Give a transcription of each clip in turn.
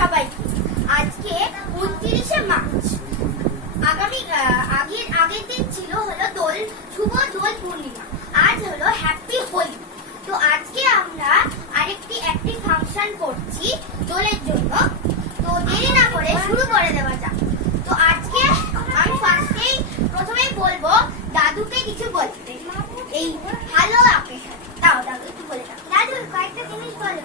সবাইকে। আজকে 29শে মার্চ। আগের দিন ছিল হলো শুভ দোল পূর্ণিমা। আজ হলো হ্যাপি হোলি। তো আজকে আমরা একটি ফাংশন করছি দোলের জন্য। তো দেরি না করে শুরু করে দেওয়া যাক। তো আজকে আমি প্রথমেই বলবো দাদুকে কিছু বলতে। এই ভালো আপনার সাথে দাও, দাদু একটু বলে দাও। দাদু কয়েকটা জিনিস বলো।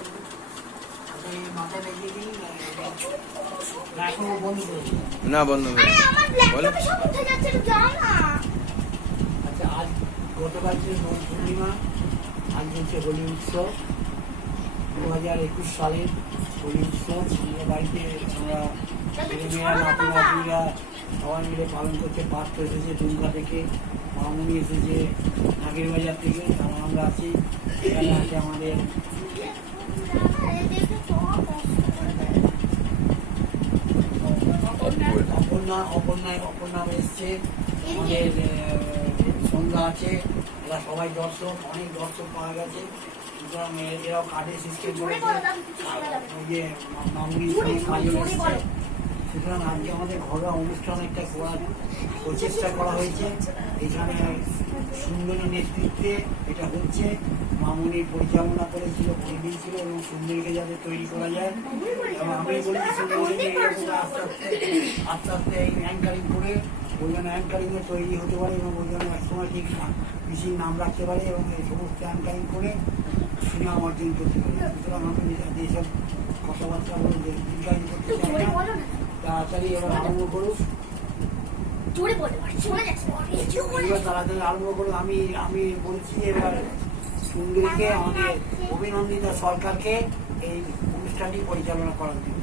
না বন্ধ আমার ল্যাপটপে সব উঠে যাচ্ছে, একটু যাও না। আচ্ছা, আজ গতকাল ছিল দোল পূর্ণিমা, আজ হচ্ছে হোলি উৎসব। 2021 সালের হোলি উৎসব আমরা বাড়িতে ছেলেমেয়েরা নাতিরা সবাই মিলে পালন করছে। পার্থ এসেছে দুমকা থেকে, মামুনি এসেছে নাগের বাজার থেকে, আমরা আছি। এখানে আছে আমাদের অপর্ণা এসছে, আমাদের সন্ধ্যা আছে। এরা সবাই দর্শক, অনেক দর্শক পাওয়া গেছে। সুতরাং এরাও কার্ডের সিস্টেম করেছে। ওই যে মামুনির সঙ্গে কাজল এসছে। সুতরাং আজকে আমাদের ঘরোয়া অনুষ্ঠান একটা করার প্রচেষ্টা করা হয়েছে। এখানে সুন্দরী নেতৃত্বে এটা হচ্ছে। মামুনি পরিচালনা করেছিল, পরিবেশ ছিল, এবং সুন্দরীকে যাতে তৈরি করা যায়। এবং আমি বলেছি সুন্দরীকে আস্তে আস্তে এই অ্যাঙ্কারিং করে ওই জন্য অ্যাঙ্কারিংয়ে তৈরি হতে পারে, এবং ওই জন্য একসময় ঠিক কৃষির নাম রাখতে পারে, এবং এই সমস্ত অ্যাঙ্কারিং করে সুনাম অর্জন করতে পারে। সুতরাং আমি যেসব কথাবার্তা বলে দীর্ঘায়িত করতে চাই না, তাড়াতাড়ি এবার আরম্ভ করুক। তাড়াতাড়ি আরম্ভ করুক। আমি বলছি এবার সুন্দরীকে, আমাদের অভিনন্দিতা সরকারকে এই অনুষ্ঠানটি পরিচালনা করার জন্য।